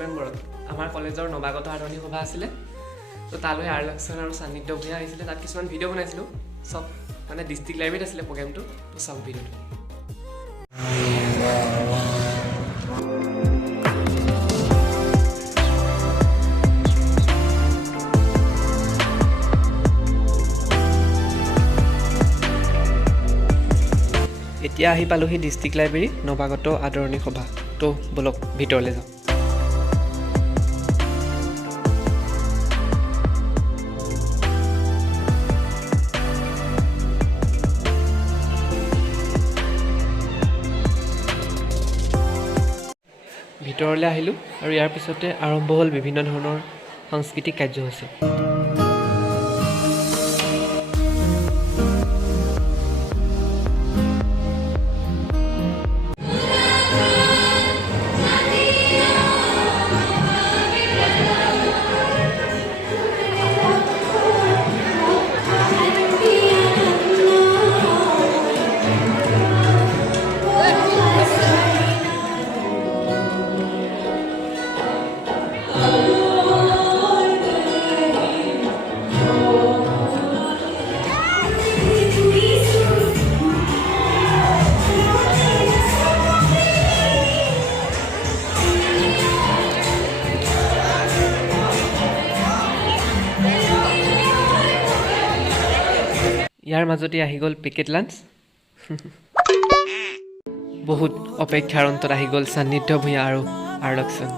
নৱেম্বৰত আমাৰ কলেজৰ নৱাগত আদৰণি সভা আছিলে তো তালৈ আৰ্লকসন আৰু সান্নিধ্য ভূঞা আহিছিলে তাত কিছুমান ভিডিঅ' বনাইছিলোঁ সব মানে ডিষ্ট্ৰিক্ট লাইব্ৰেৰীত আছিলে প্ৰগ্ৰেমটো তো সব ভিডিঅ'টো এতিয়া আহি পালোহি ডিষ্ট্ৰিক্ট লাইব্ৰেৰী নৱাগত আদৰণি সভা তো বলক ভিতৰলৈ যাওঁ ভিতৰলৈ আহিলোঁ আৰু ইয়াৰ পিছতে আৰম্ভ হ'ল বিভিন্ন ধৰণৰ সাংস্কৃতিক কাৰ্যসূচী ইয়াৰ মাজতে আহি গ'ল পেকেট লাঞ্চ বহুত অপেক্ষাৰ অন্তত আহি গ'ল সান্নিধ্য ভূঞা আৰু আৰ্লকসন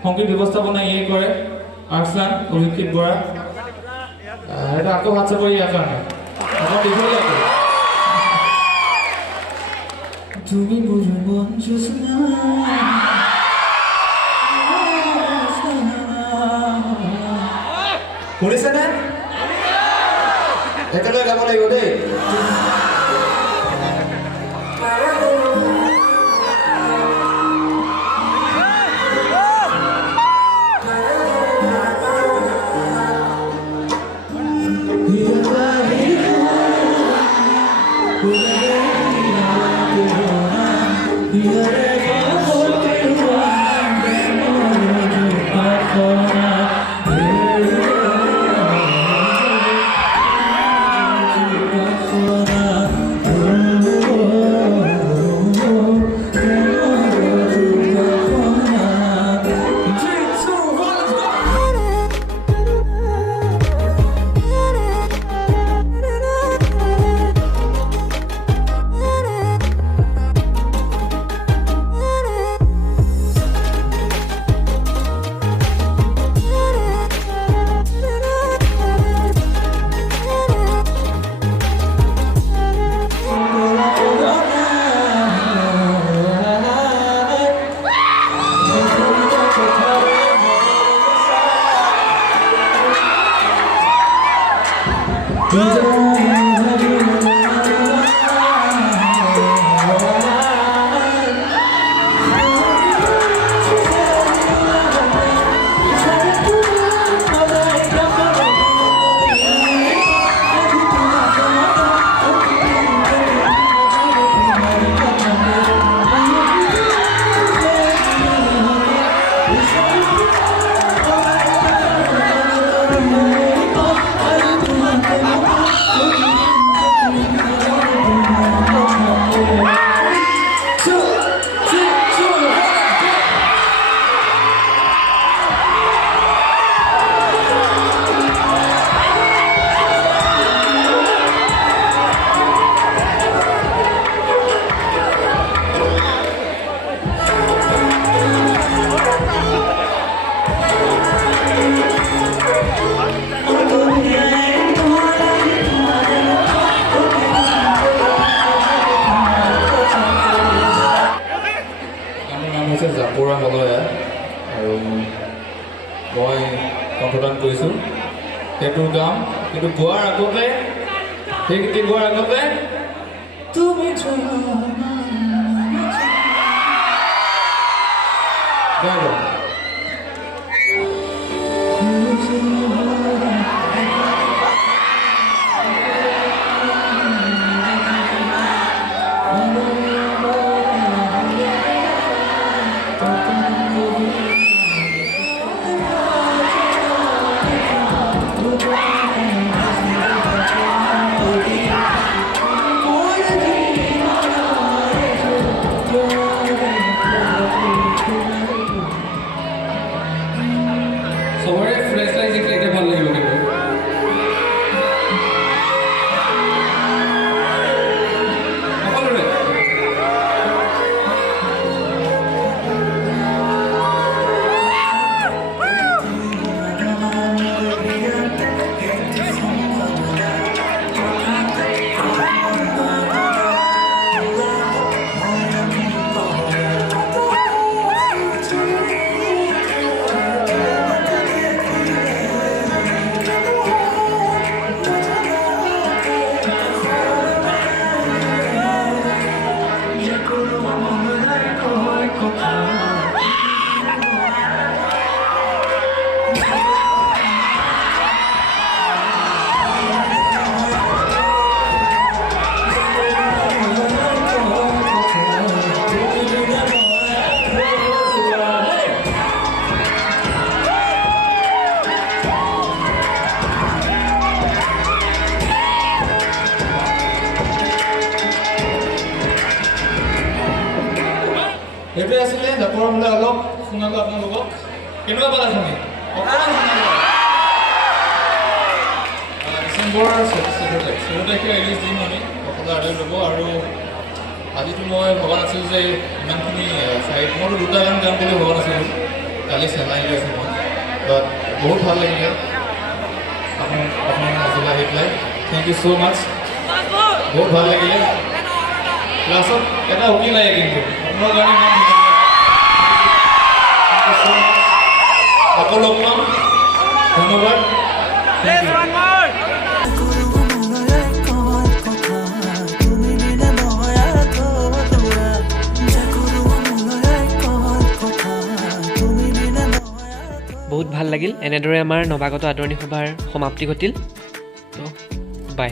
সংগীত ব্যৱস্থাপনা ইয়ে কৰে আৰ্কসলান অভিক্ষিত বৰা এটা আকৌ হাত চাপৰি ইয়াৰ কাৰণে আকৌ দেখিব লাগে তুমি বুঝো মন জোসনা শুনিছেনে একেলগে গাব লাগিব দেই Oh, Mhavidyalaya আৰু মই কণ্ঠদান কৰিছোঁ সেইটো গাম কিন্তু গোৱাৰ আগতে সেই গীত গোৱাৰ আগতে তুমি এইটো আছিলে জাপৰ হ'লে অলপ শুনালো আপোনালোকক কেনেকুৱা পালা শুনি ডিচেম্বৰ 16 তাৰিখে ৰিলিজ দিম আমি সকলোৱে আদৰি ল'ব আৰু আজিতো মই ভবা নাছিলোঁ যে ইমানখিনি চাইড মইতো দুটা গান গাম বুলি ভবা নাছিলোঁ কালি চেলাই লৈ আছোঁ মই বাট বহুত ভাল লাগিলে আপোনাৰ মাজলৈ আহি পেলাই থেংক ইউ ছ' মাছ বহুত ভাল লাগিলে ক্লাছত এটা উকি লাগে কিন্তু আপোনাৰ কাৰণে সকলো লগ পাম ধন্যবাদ বহুত ভাল লাগিল এনেদৰে আমাৰ নৱাগত আদৰণি সভাৰ সমাপ্তি ঘটিল তো বাই